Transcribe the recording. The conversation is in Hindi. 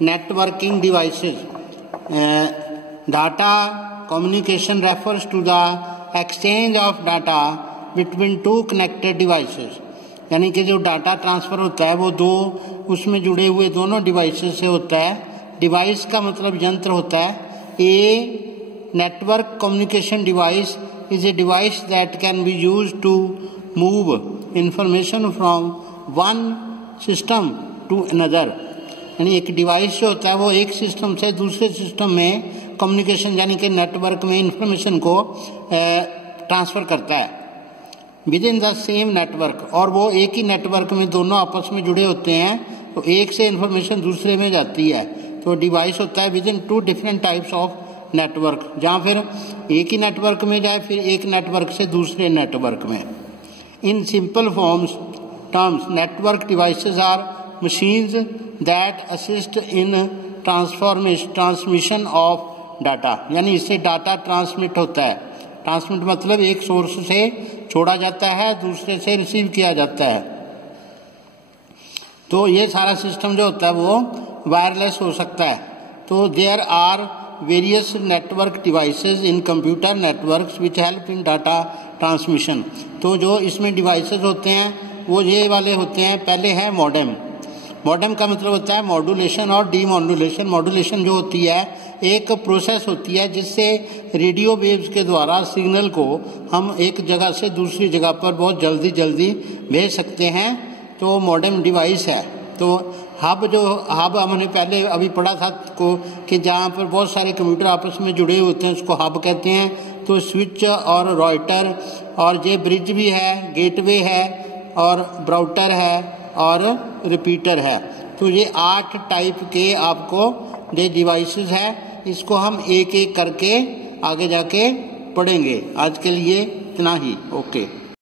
networking devices. Data communication refers to the exchange of data between two connected devices. यानी कि जो डाटा ट्रांसफ़र होता है वो दो उसमें जुड़े हुए दोनों डिवाइसेस से होता है. डिवाइस का मतलब यंत्र होता है. A network communication device is a device that can be used to move information from one system to another. यानी एक डिवाइस जो होता है वो एक सिस्टम से दूसरे सिस्टम में कम्युनिकेशन यानी कि नेटवर्क में इंफॉर्मेशन को ट्रांसफ़र करता है with in the same network. और वो एक ही नेटवर्क में दोनों आपस में जुड़े होते हैं तो एक से इंफॉर्मेशन दूसरे में जाती है. तो डिवाइस होता है within two different types of network, जहाँ फिर एक ही नेटवर्क में जाए फिर एक नेटवर्क से दूसरे नेटवर्क में. In simple forms terms network devices are machines that assist in transmission of data. यानी इससे डाटा ट्रांसमिट होता है. ट्रांसमिट मतलब एक सोर्स से छोड़ा जाता है दूसरे से रिसीव किया जाता है. तो ये सारा सिस्टम जो होता है वो वायरलेस हो सकता है. तो there are various network devices in computer networks which help in data transmission. तो जो इसमें डिवाइसेस होते हैं वो ये वाले होते हैं. पहले है मॉडेम. मॉडेम का मतलब होता है मॉड्यूलेशन और डीमॉड्यूलेशन. मॉड्यूलेशन जो होती है एक प्रोसेस होती है जिससे रेडियो वेव्स के द्वारा सिग्नल को हम एक जगह से दूसरी जगह पर बहुत जल्दी भेज सकते हैं. तो मॉडेम डिवाइस है. तो हब हमने पहले अभी पढ़ा था को कि जहाँ पर बहुत सारे कंप्यूटर आपस में जुड़े होते हैं उसको हब कहते हैं. तो स्विच और राउटर और ये ब्रिज भी है, गेटवे है और ब्राउटर है और रिपीटर है. तो ये 8 टाइप के आपको ये डिवाइसेस है. इसको हम एक एक करके आगे जाके पढ़ेंगे. आज के लिए इतना ही. ओके.